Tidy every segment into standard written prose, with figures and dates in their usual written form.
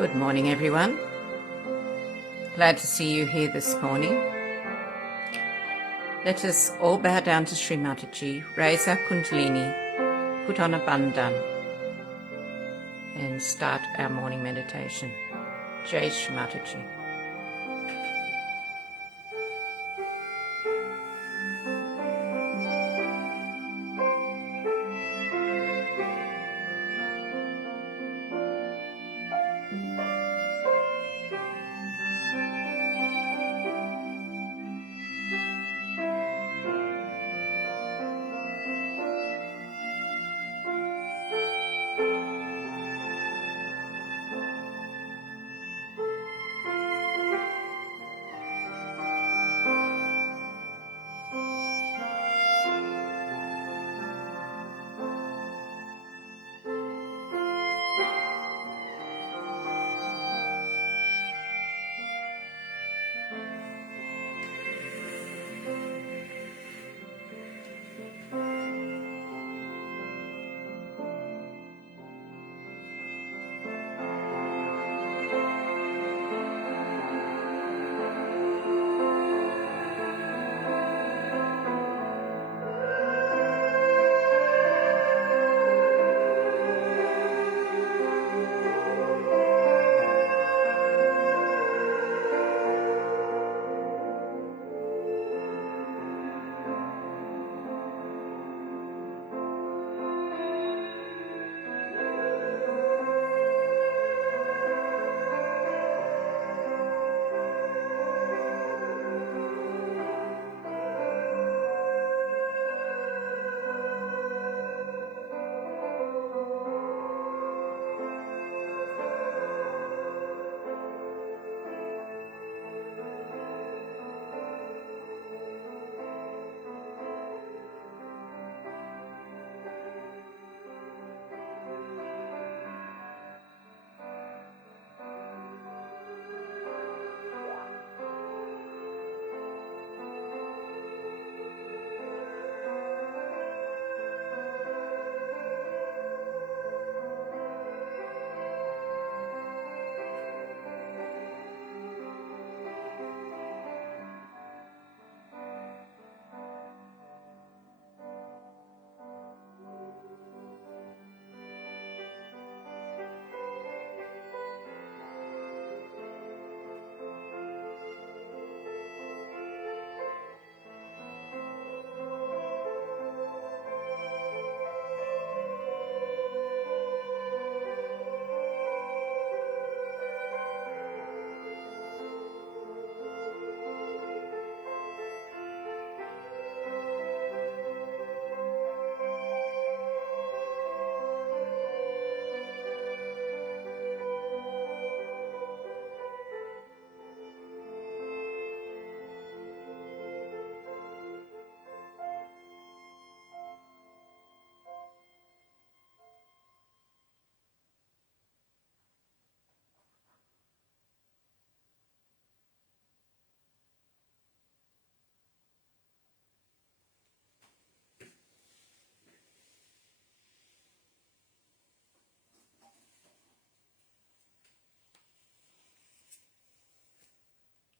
Good morning, everyone. Glad to see you here this morning. Let us all bow down to Shri Mataji, raise our Kundalini, put on a bandhan, and start our morning meditation. Jai Shri Mataji.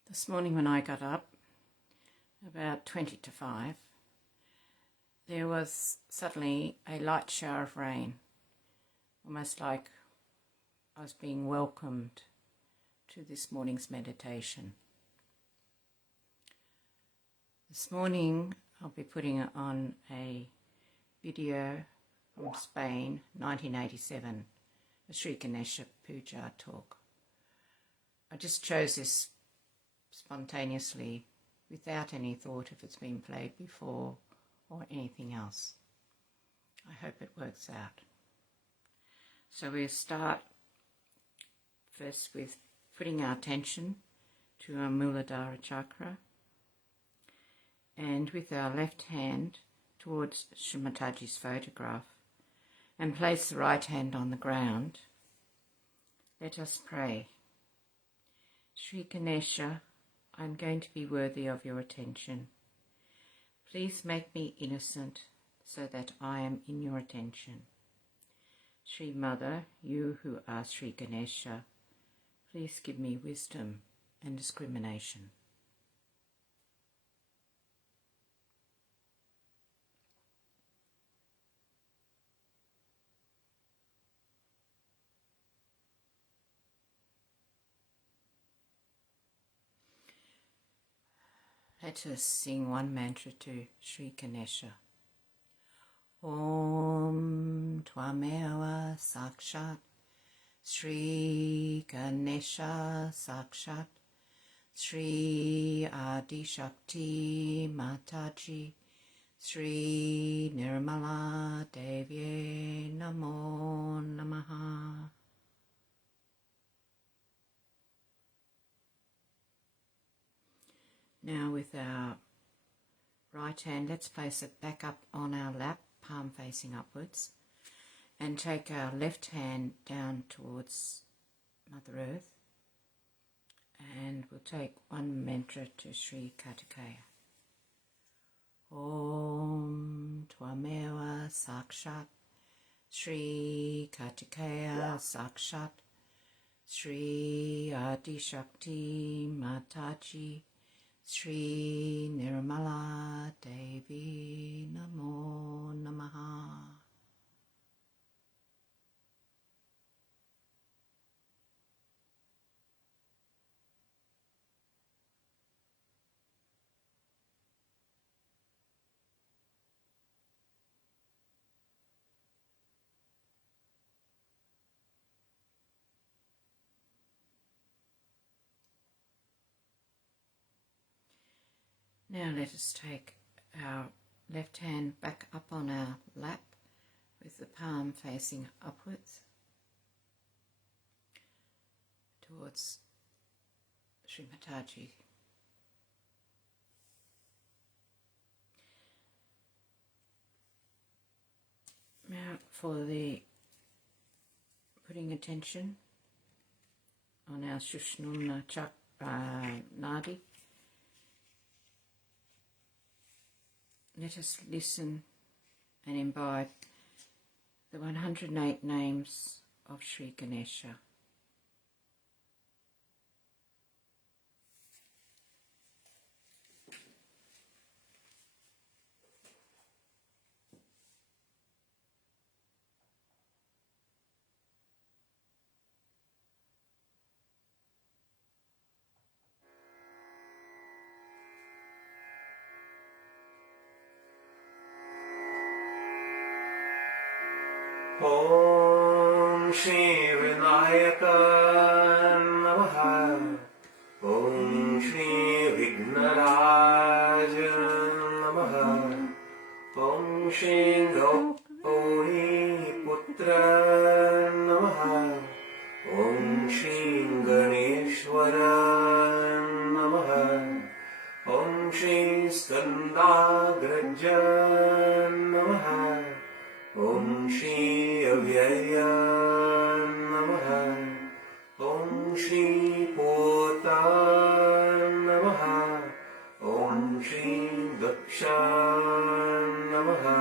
This morning when I got up, about 20 to 5, there was suddenly a light shower of rain, almost like I was being welcomed to this morning's meditation. This morning I'll be putting on a video from Spain, 1987, a Sri Ganesha Puja talk. I just chose this spontaneously, without any thought if it's been played before or anything else. I hope it works out. So we'll start first with putting our attention to our Muladhara chakra, and with our left hand towards Shri Mataji's photograph, and place the right hand on the ground. Let us pray. Shri Ganesha, I am going to be worthy of your attention. Please make me innocent so that I am in your attention. Shri Mother, you who are Shri Ganesha, Please give me wisdom and discrimination. Let us sing one mantra to Shri Ganesha. Om Tvameva Sakshat Shri Ganesha Sakshat Shri Adi Shakti Mataji Shri Nirmala Devi Namo Namaha. Now with our right hand, let's place it back up on our lap, palm facing upwards, and take our left hand down towards Mother Earth, and we'll take one mantra to Shri Kartikeya. Om Tvameva Sakshat Shri Kartikeya Sakshat Shri Adi Shakti Mataji Shri Nirmala Devi Namo Namaha. Now let us take our left hand back up on our lap with the palm facing upwards towards Shri Mataji. Now for the putting attention on our Shushmana Nadi. Let us listen and imbibe the 108 names of Shri Ganesha. Om Shri Vinayaka Namaha. Om Shri Vignaraj Namaha. Om Shri Gauri Putra Namaha. Om Shri Ganeshwara Namaha. Om Shri Skandagraja Namaha. Om Shri Avyaya Namaha. Om Shri Pota Namaha. Om Shri Daksha Namaha.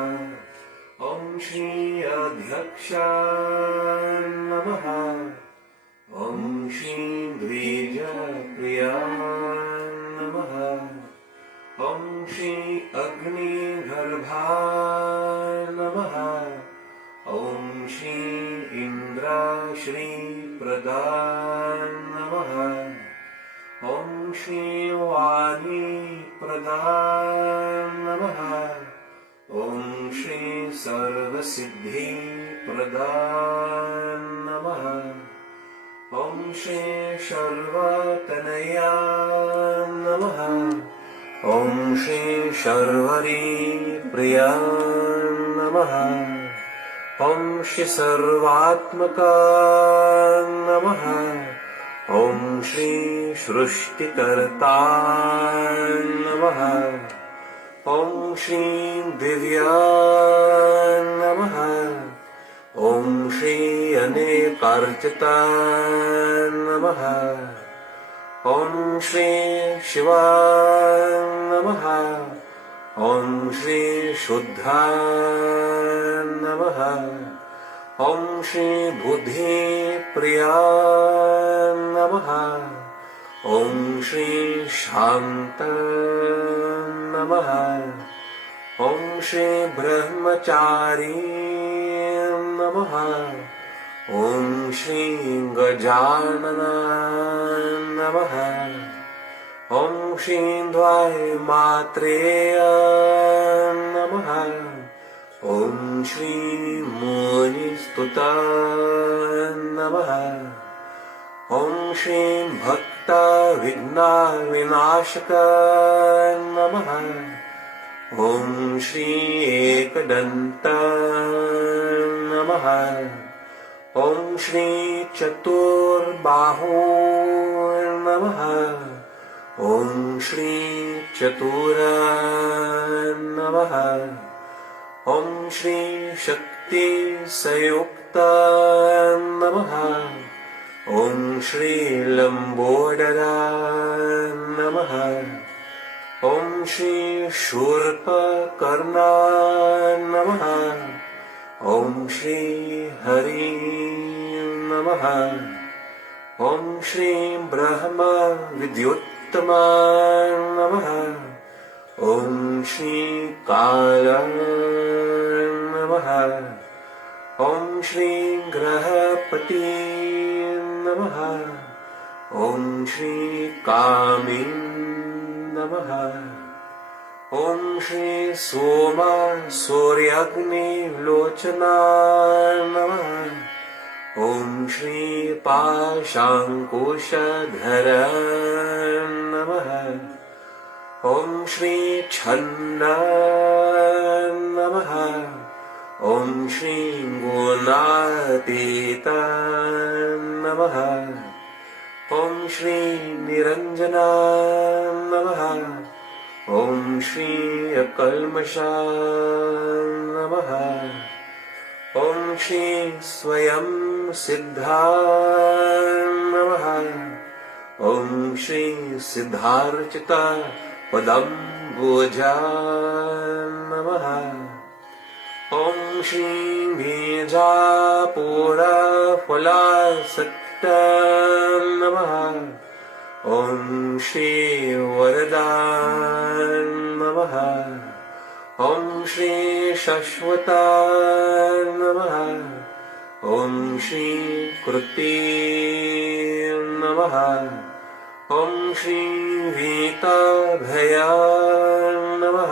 Om Shri Adhyaksha Namaha. Om Shri Dvija Priya Namaha. Om Shri Agni Garbha Namaha. Om Shri Indra Shri Pradan Namaha. Om Shri Vani Pradan Namaha. Om Shri Sarva Siddhi Pradan Namaha. Om Shri Sharva Tanaya Namaha. Om Shri Sharvari Priya Namaha. Om Shri Sarvatmaka Namaha. Om Shri Shrishtikarta Namaha. Om Shri Divya Namaha. Om Shri Anekarchita Namaha. Om Shri Shiva Namaha. Om Shri Shuddha Namaha. ॐ श्री बुद्धिप्रिया नमः ॐ श्री शान्त नमः ॐ श्री ब्रह्मचारी नमः ॐ श्री गजानन नमः ॐ श्री द्वाय मात्रेय नमः ॐ श्री मुनिस्तुता नमः ॐ श्री भक्तविघ्नविनाशक नमः ॐ श्री एकदन्त नमः ॐ श्री चतुर्बाहो नमः ॐ श्री चतुर नमः ॐ श्री शक्तिसंयुक्त नमः ॐ श्री लम्बोदर नमः ॐ श्री शूर्पकर्ण नमः ॐ श्री हरि नमः ॐ श्री ब्रह्म विद्युत्तम नमः ॐ श्री काल नमः ॐ श्री ग्रहपति नमः ॐ श्री कामी नमः ॐ श्री सोम सूर्याग्निलोचना नमः ॐ श्री पाशाङ्कुशधर नमः ॐ श्री छन्न नमः ॐ श्री गुणातीत नमः ॐ श्री निरञ्जन नमः ॐ श्री अकल्मष नमः ॐ श्री स्वयं सिद्धा नमः ॐ श्री सिद्धार्चित पदम्बुजा नमः ॐ श्री बीजापुरफलासक्त नमः ॐ श्री वरदा नमः ॐ श्री शाश्वत नमः ॐ श्री कृति नमः ॐ श्री वीताभय नमः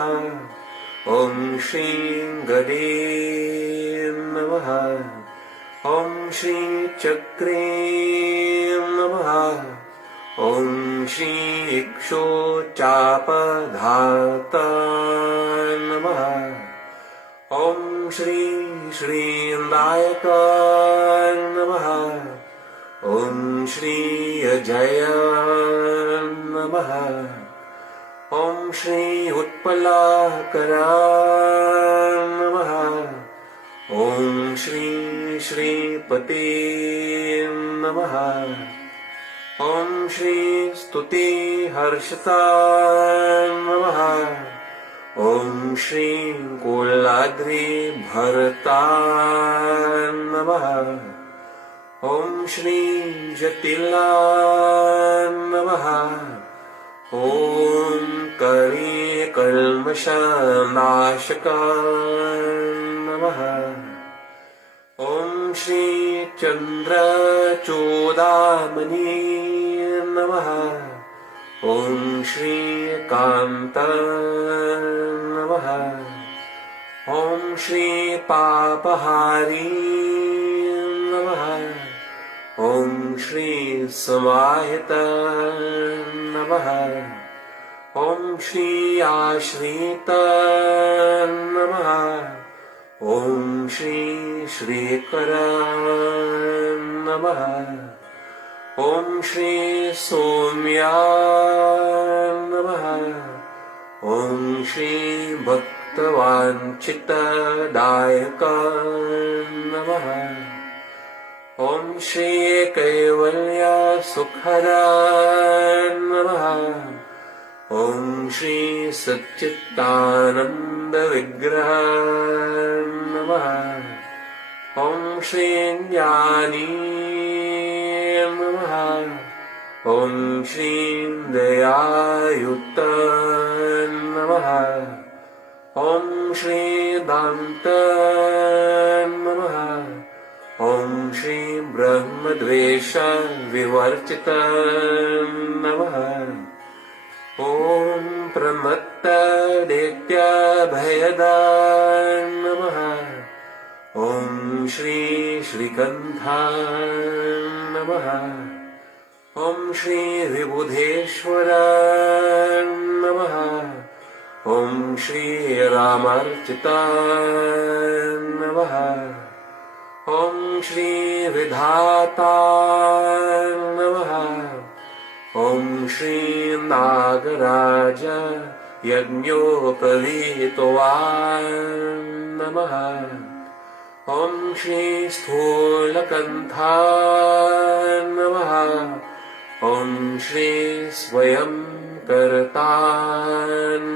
ॐ श्री गदे नमः ॐ श्री चक्रे नमः ॐ श्री इक्षुचापधात नमः ॐ श्री श्रीनायक नमः ॐ श्री अजय नमः ॐ श्री उत्पलाकर नमः ॐ श्री श्रीपते नमः ॐ श्री स्तुतिहर्षता नमः ॐ श्री कुलाद्रिभरता नमः ॐ श्री जटिला नमः ॐ कलिकल्मषनाशक नमः ॐ श्री चन्द्रचूडामणि नमः ॐ श्री कान्त नमः ॐ श्री पापहारी नमः ॐ श्री समाहित नमः ॐ श्री आश्रित नमः ॐ श्री श्रीकर नमः ॐ श्री सौम्या नमः ॐ श्री भक्तवाञ्छितदायक नमः ॐ श्री कैवल्य सुखद नमः ॐ श्री सच्चिदानन्द विग्रह नमः Om Shri Jnani Namaha. Om Shri Dayayutta Namaha. Om Shri Danta Namaha. Om Shri Brahmadvesha Vivarchita Namaha. Om Pramatta Detya Bhayada Namaha. Om Shri Shrikantha Namaha. Om Shri Vibhudeshwara Namaha. Om Shri Ramarchita Namaha. Om Shri Vidhata Namaha. Om Shri Nagaraja Yagnopalitoa Namaha. Om Shri Stholakantha Namaha. Om Shri Swayam Karta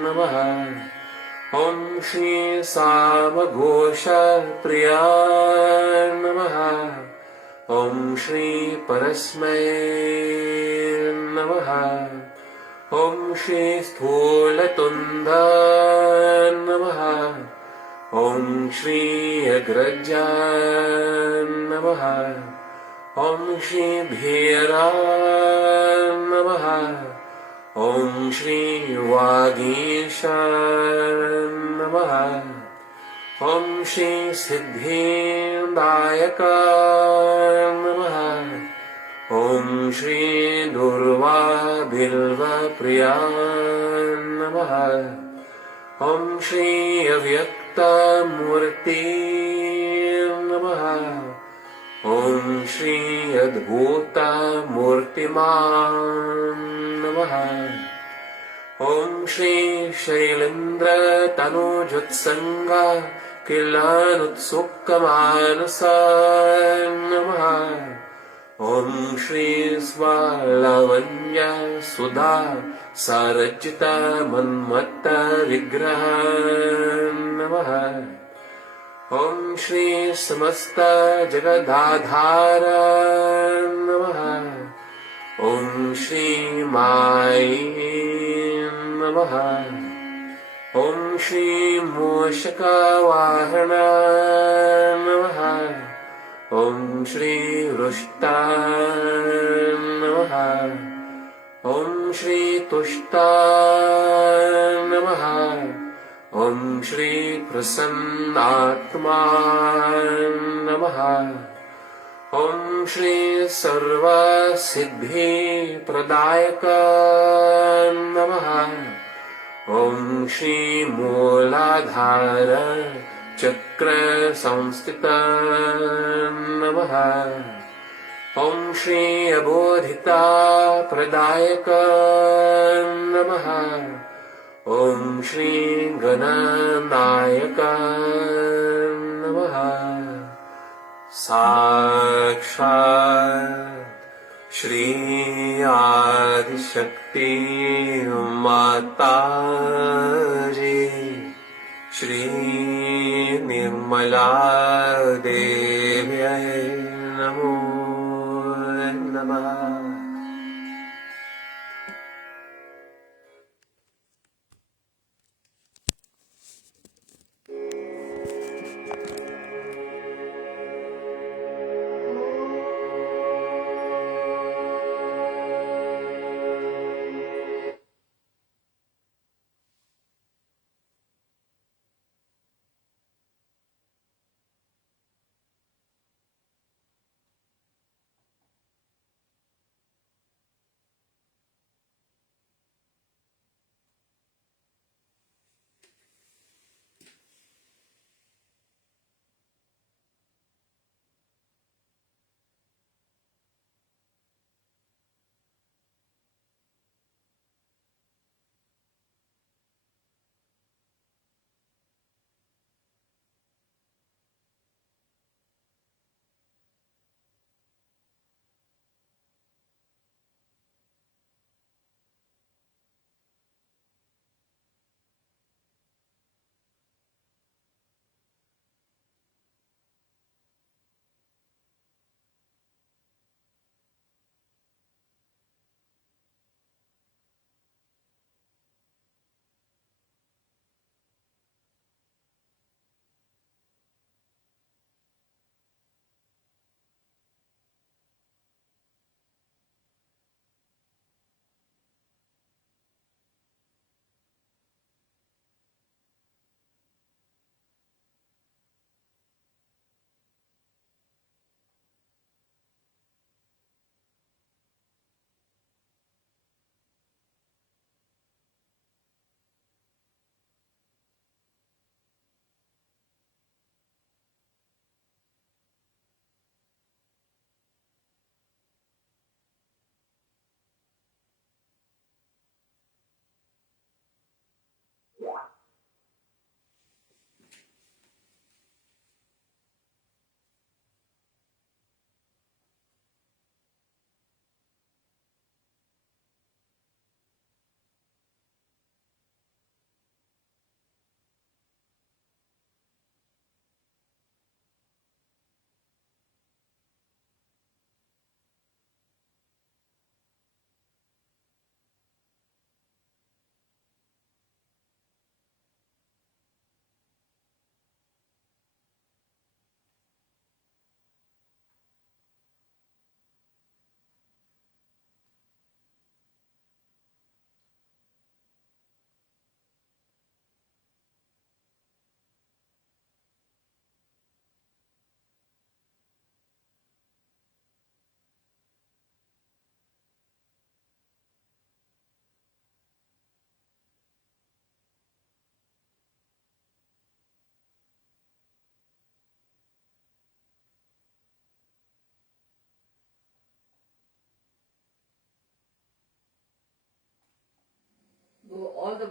Namaha. Om Shri Samagosha Priya Namaha. Om Shri Parasmay Namaha. Om Shri Stholatunda Namaha. Om Shri Agraja Namaha. Om Shri Bhira Namaha. Om Shri Vagisha Namaha. Om Shri Siddhindayaka Namaha. Om Shri Durva Bilva Priya Namaha. Om Shri Avyakta Murti Namaha. Om Shri Adbhuta Murtiman Namaha. Om Shri Shailendra Tanujutsanga Kilanutsukkamanasa Namaha. Om Shri Svalavanya Sudha Sarajita Manmatta Vigraha Namaha. Om Shri Samasta Jagadadhara Namaha. Om Shri Mai Namaha. Om Shri Moshaka Vahana Namaha. Om Shri Rushta Namaha. Om Shri Tushta Namaha. Om Shri Prasannatma Namaha. Om Shri Sarva Siddhi Pradayaka Namaha. Om Shri Mooladhara Chakra Samstita Namaha. Om Shri Abodhita Pradayaka Namaha. Om Shri Gananayaka Namaha. Sakshat Shri Adi Shakti Mataji Shri Nirmala Devyai Namo Namah.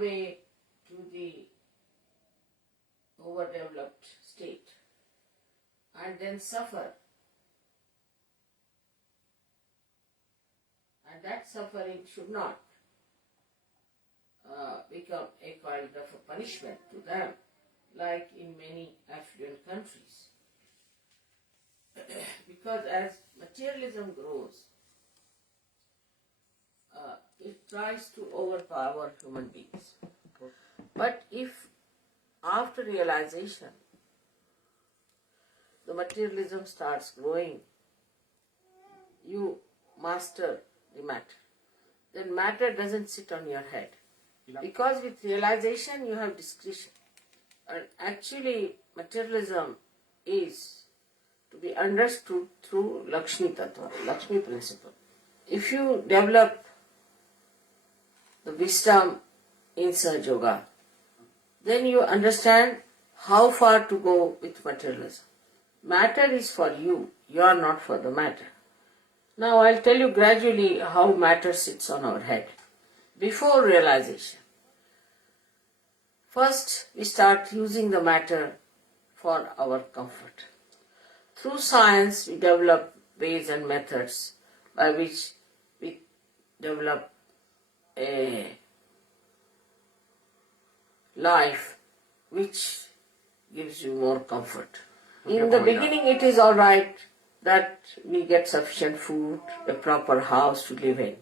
way to the overdeveloped state and then suffer. And that suffering should not become a kind of a punishment to them, like in many affluent countries. Because as materialism grows, it tries to overpower human beings. But if after realization the materialism starts growing, you master the matter, then matter doesn't sit on your head. Because with realization you have discretion. And actually materialism is to be understood through Lakshmi Tattva, Lakshmi principle. If you develop the wisdom in Sahaja Yoga, then you understand how far to go with materialism. Matter is for you, you are not for the matter. Now I'll tell you gradually how matter sits on our head. Before realization, first we start using the matter for our comfort. Through science we develop ways and methods by which we develop a life which gives you more comfort. In the beginning it is all right that we get sufficient food, a proper house to live in.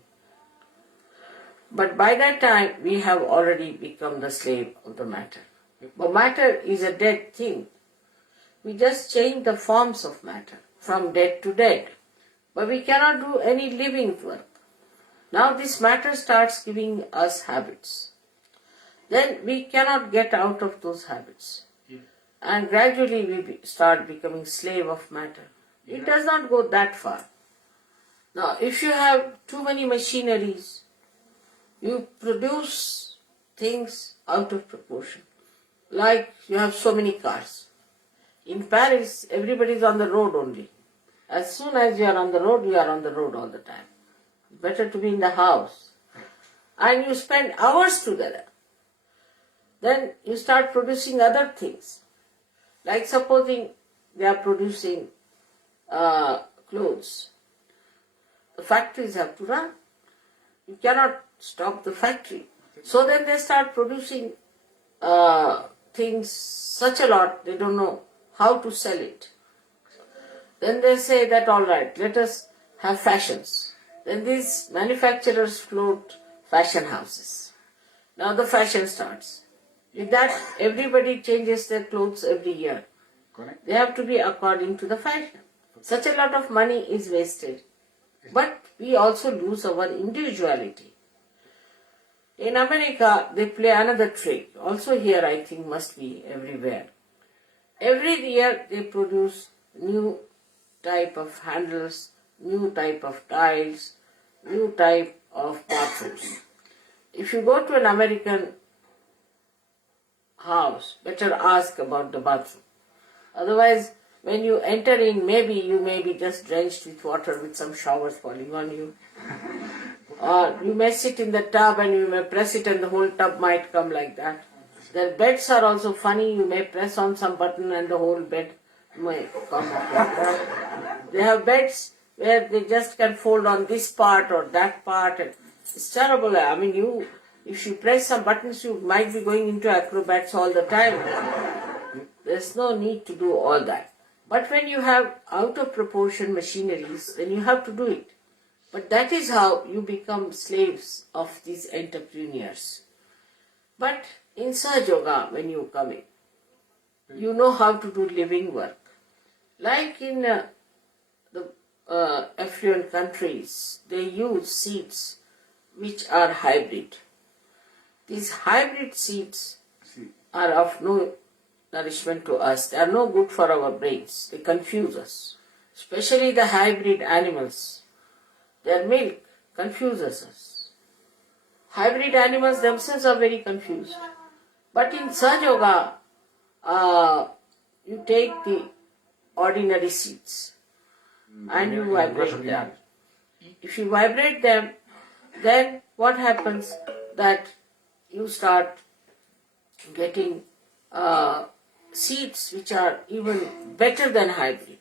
But by that time we have already become the slave of the matter. But matter is a dead thing. We just change the forms of matter from dead to dead. But we cannot do any living work. Now this matter starts giving us habits. Then we cannot get out of those habits. And gradually we start becoming slave of matter. It does not go that far. Now if you have too many machineries, you produce things out of proportion. Like you have so many cars. In Paris, everybody is on the road only. As soon as you are on the road, you are on the road all the time. Better to be in the house. And you spend hours together. Then you start producing other things. Like supposing they are producing clothes. The factories have to run. You cannot stop the factory. So then they start producing things such a lot, they don't know how to sell it. Then they say that all right, let us have fashions. Then these manufacturers float fashion houses. Now the fashion starts. With that, everybody changes their clothes every year. Correct. They have to be according to the fashion. Such a lot of money is wasted. But we also lose our individuality. In America, they play another trick. Also here, I think, must be everywhere. Every year, they produce new type of handles, new type of tiles, new type of bathrooms. If you go to an American house, better ask about the bathroom. Otherwise, when you enter in, maybe you may be just drenched with water with some showers falling on you. Or you may sit in the tub and you may press it and the whole tub might come like that. Their beds are also funny. You may press on some button and the whole bed may come up like that. They have beds where they just can fold on this part or that part. It's terrible. I mean, if you press some buttons, you might be going into acrobats all the time. There's no need to do all that. But when you have out of proportion machineries, then you have to do it. But that is how you become slaves of these entrepreneurs. But in Sahaja Yoga, when you come in, you know how to do living work. Like in the affluent countries, they use seeds which are hybrid. These hybrid seeds are of no nourishment to us. They are no good for our brains. They confuse us. Especially the hybrid animals. Their milk confuses us. Hybrid animals themselves are very confused. But in Sahaja Yoga, you take the ordinary seeds and you vibrate them. If you vibrate them, then what happens that you start getting seeds which are even better than hybrid.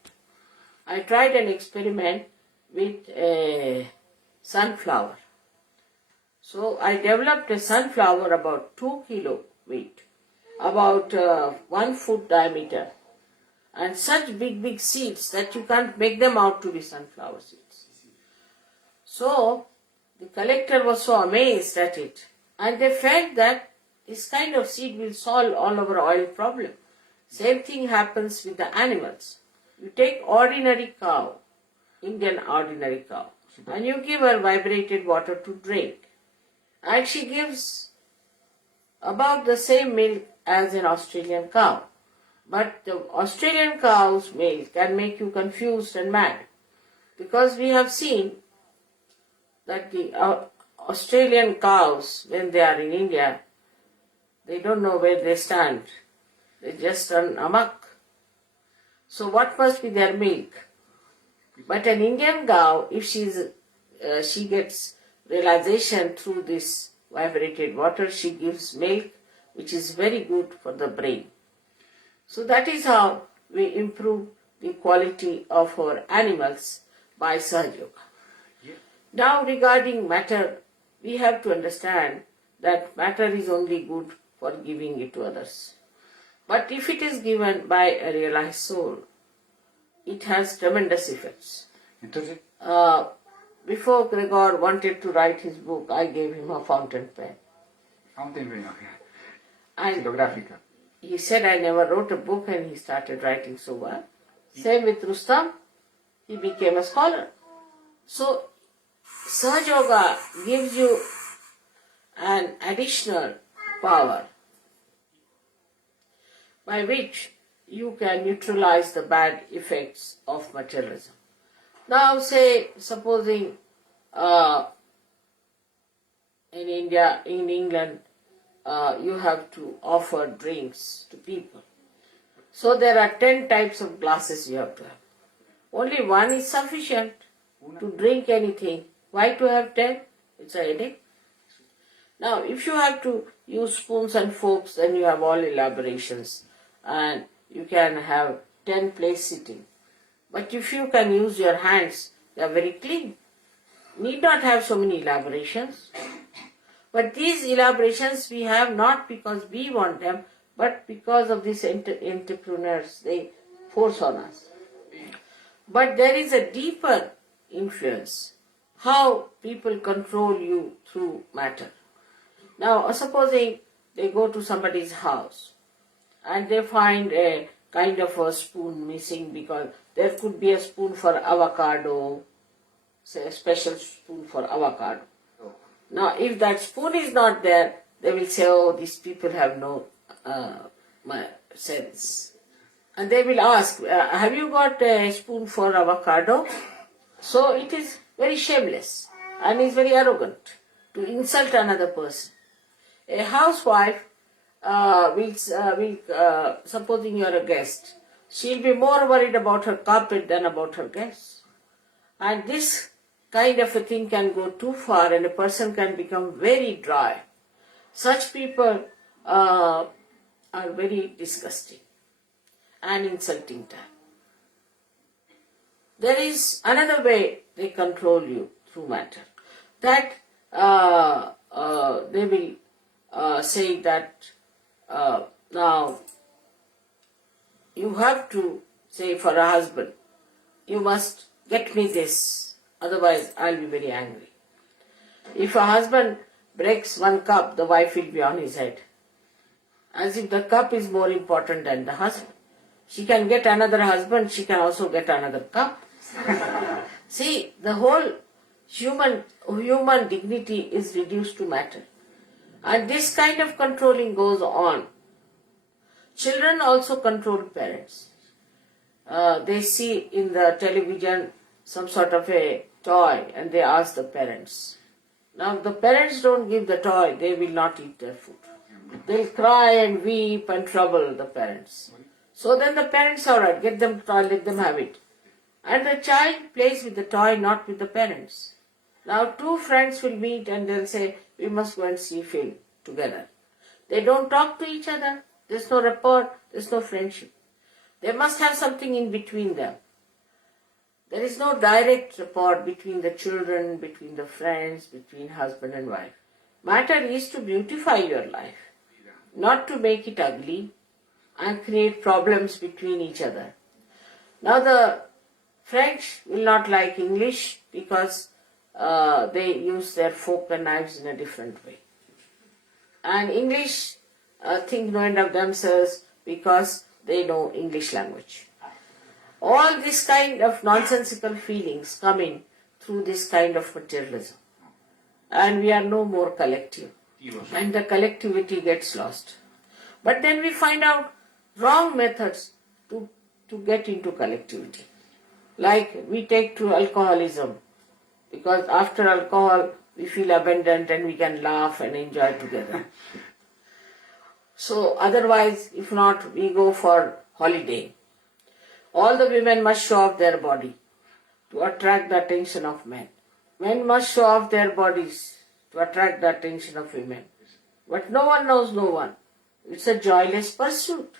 I tried an experiment with a sunflower. So I developed a sunflower about 2 kilo weight, about 1 foot diameter, and such big seeds that you can't make them out to be sunflower seeds. So the collector was so amazed at it, and they felt that this kind of seed will solve all our oil problem. Same thing happens with the animals. You take ordinary cow, Indian ordinary cow, and you give her vibrated water to drink, and she gives about the same milk as an Australian cow. But the Australian cow's milk can make you confused and mad, because we have seen that the Australian cows, when they are in India, they don't know where they stand. They just run amok. So what must be their milk? But an Indian cow, if she gets realization through this vibrated water, she gives milk which is very good for the brain. So that is how we improve the quality of our animals by Sahaja Yoga. Now regarding matter, we have to understand that matter is only good for giving it to others. But if it is given by a realized soul, it has tremendous effects. Before Gregor wanted to write his book, I gave him a fountain pen. Fountain pen, And Silographica. he said, I never wrote a book, and he started writing so well. Same with Rustam, he became a scholar. So Sahaja Yoga gives you an additional power by which you can neutralize the bad effects of materialism. Now say, supposing in India, in England, you have to offer drinks to people. So there are 10 types of glasses you have to have. Only one is sufficient to drink anything. Why to have 10? It's a headache. Now if you have to use spoons and forks, then you have all elaborations, and you can have 10 place sitting. But if you can use your hands, they are very clean. Need not have so many elaborations. But these elaborations we have not because we want them, but because of these entrepreneurs, they force on us. But there is a deeper influence, how people control you through matter. Now, supposing they go to somebody's house and they find a kind of a spoon missing, because there could be a spoon for avocado, say a special spoon for avocado. Now, if that spoon is not there, they will say, oh, these people have no sense. And they will ask, have you got a spoon for avocado? So it is very shameless and is very arrogant to insult another person. A housewife supposing you are a guest, she'll be more worried about her carpet than about her guests. And this kind of a thing can go too far, and a person can become very dry. Such people are very disgusting and insulting time. There is another way they control you through matter. That they will say that now you have to say for a husband, you must get me this, otherwise I'll be very angry. If a husband breaks one cup, the wife will be on his head, as if the cup is more important than the husband. She can get another husband, she can also get another cup. See, the whole human dignity is reduced to matter. And this kind of controlling goes on. Children also control parents. They see in the television some sort of a toy and they ask the parents. Now, if the parents don't give the toy, they will not eat their food. They'll cry and weep and trouble the parents. So then the parents, all right, get them toy, let them have it. And the child plays with the toy, not with the parents. Now, two friends will meet and they'll say, we must go and see film together. They don't talk to each other. There's no rapport. There's no friendship. They must have something in between them. There is no direct rapport between the children, between the friends, between husband and wife. Matter is to beautify your life, not to make it ugly and create problems between each other. Now the French will not like English because they use their fork and knives in a different way. And English think no end of themselves because they know English language. All this kind of nonsensical feelings come in through this kind of materialism. And we are no more collective. And the collectivity gets lost. But then we find out wrong methods to get into collectivity. Like we take to alcoholism, because after alcohol we feel abandoned and we can laugh and enjoy together. So otherwise, if not, we go for holiday. All the women must show off their body to attract the attention of men. Men must show off their bodies to attract the attention of women. But no one knows no one. It's a joyless pursuit.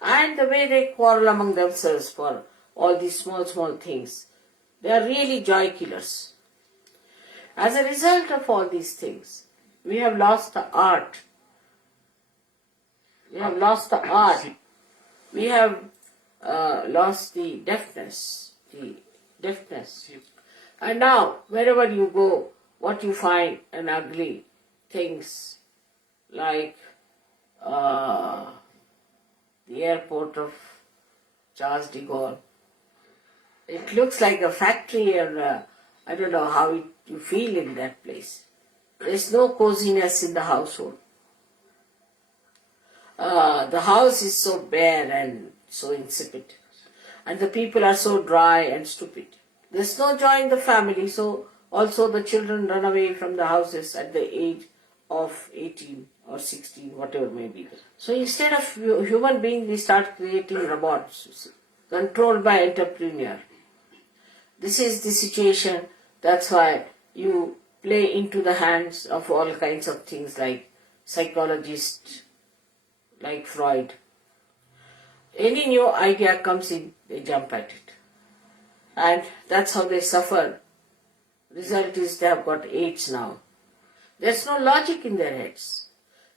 And the way they quarrel among themselves for all these small things, they are really joy killers. As a result of all these things, we have lost the art. We have lost the art. We have lost the deafness. And now, wherever you go, what you find an ugly things like the airport of Charles de Gaulle. It looks like a factory, and I don't know how you feel in that place. There's no coziness in the household. The house is so bare and so insipid, and the people are so dry and stupid. There's no joy in the family, so also the children run away from the houses at the age of 18 or 16, whatever may be. So instead of human beings, we start creating robots controlled by entrepreneur. This is the situation. That's why you play into the hands of all kinds of things like psychologists, like Freud. Any new idea comes in, they jump at it. And that's how they suffer. Result is they have got AIDS now. There's no logic in their heads.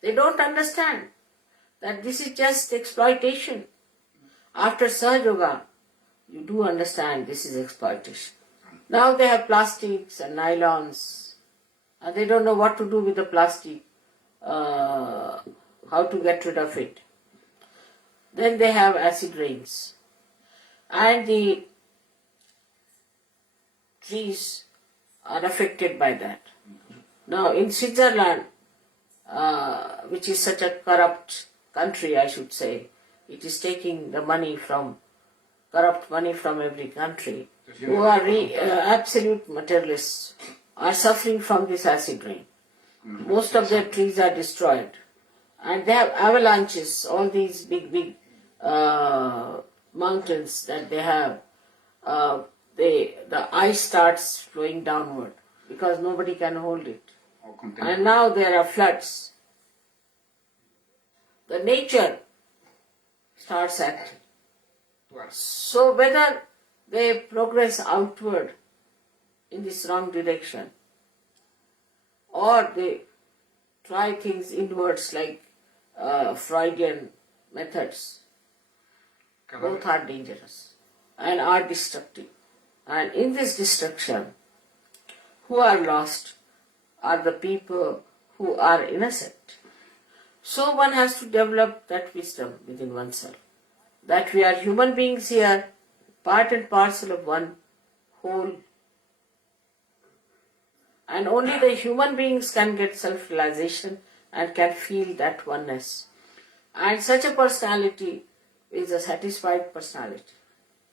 They don't understand that this is just exploitation. After Sahaja, you do understand this is exploitation. Now they have plastics and nylons, and they don't know what to do with the plastic, how to get rid of it. Then they have acid rains, and the trees are affected by that. Now in Switzerland, which is such a corrupt country, I should say, it is taking the money from, corrupt money from every country, who are absolute materialists, are suffering from this acid rain. Most of their trees are destroyed. And they have avalanches, all these big mountains that they have, the ice starts flowing downward because nobody can hold it. And now there are floods. The nature starts acting. So whether they progress outward in this wrong direction or they try things inwards like Freudian methods, both are dangerous and are destructive. And in this destruction, who are lost are the people who are innocent. So one has to develop that wisdom within oneself, that we are human beings here, part and parcel of one whole. And only the human beings can get self-realization and can feel that oneness. And such a personality is a satisfied personality.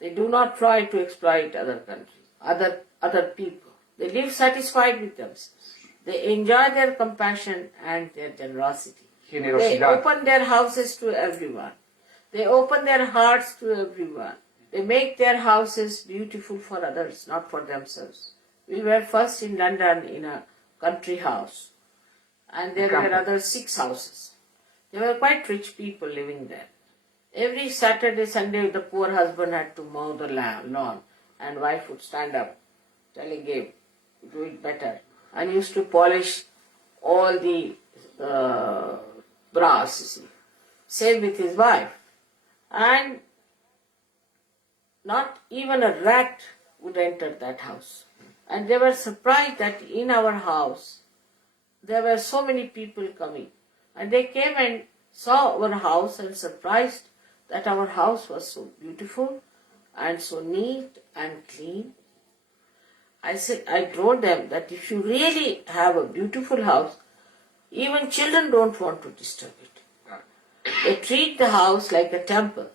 They do not try to exploit other countries, other people. They live satisfied with themselves. They enjoy their compassion and their generosity. They open their houses to everyone. They open their hearts to everyone. They make their houses beautiful for others, not for themselves. We were first in London in a country house, and there were other 6 houses. There were quite rich people living there. Every Saturday, Sunday, the poor husband had to mow the lawn, and wife would stand up, telling him, do it better, and used to polish all the brass, you see. Same with his wife. And not even a rat would enter that house. And they were surprised that in our house there were so many people coming. And they came and saw our house and surprised that our house was so beautiful and so neat and clean. I told them that if you really have a beautiful house, even children don't want to disturb it. They treat the house like a temple.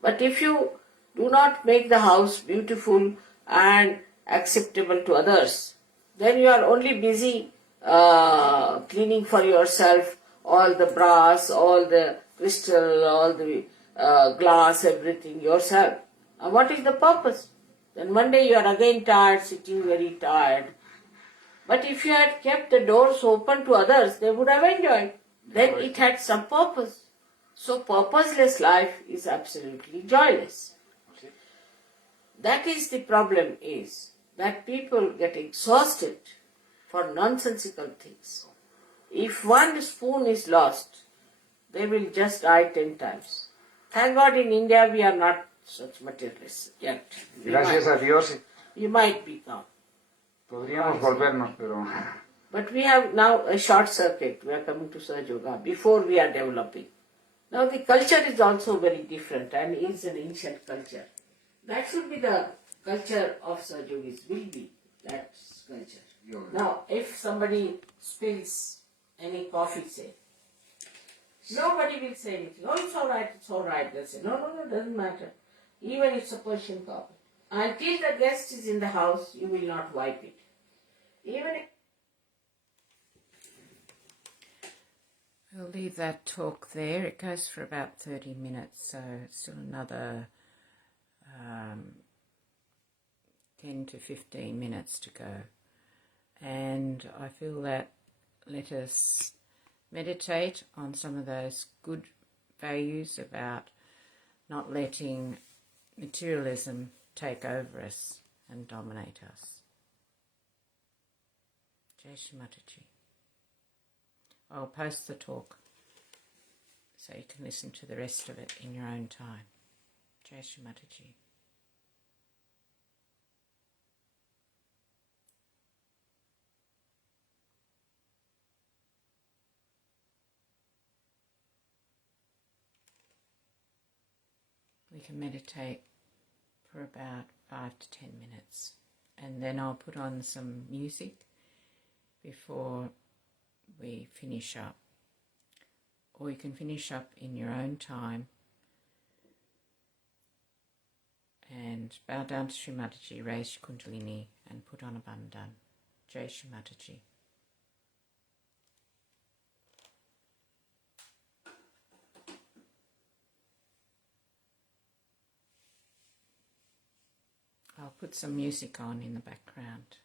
But if you do not make the house beautiful and acceptable to others, then you are only busy cleaning for yourself all the brass, all the crystal, all the glass, everything yourself. And what is the purpose? Then one day you are again tired, sitting very tired. But if you had kept the doors open to others, they would have enjoyed. Then it had some purpose. So purposeless life is absolutely joyless. That is the problem, is that people get exhausted for nonsensical things. If one spoon is lost, they will just die 10 times. Thank God in India we are not such materialists yet. Gracias a Dios. We might become. Podríamos volvernos, pero... But we have now a short circuit. We are coming to Sahaja Yoga before we are developing. Now the culture is also very different and is an ancient culture. That should be the culture of Sahaja Yogis, will be that culture. Now if somebody spills any coffee, say, nobody will say anything. Oh, it's all right. They'll say, no, doesn't matter. Even if it's a Persian coffee. Until the guest is in the house, you will not wipe it. Even if We'll leave that talk there. It goes for about 30 minutes, so still another 10 to 15 minutes to go. And I feel that let us meditate on some of those good values about not letting materialism take over us and dominate us. Jai Shri Mataji. I'll post the talk so you can listen to the rest of it in your own time. Jai Shri Mataji. We can meditate for about 5 to 10 minutes, and then I'll put on some music before we finish up, or you can finish up in your own time and bow down to Shri Mataji, raise your Kundalini and put on a bandhan. Jai Shri Mataji. I'll put some music on in the background.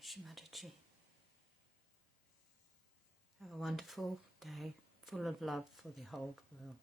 Shri Mataji. Have a wonderful day full of love for the whole world.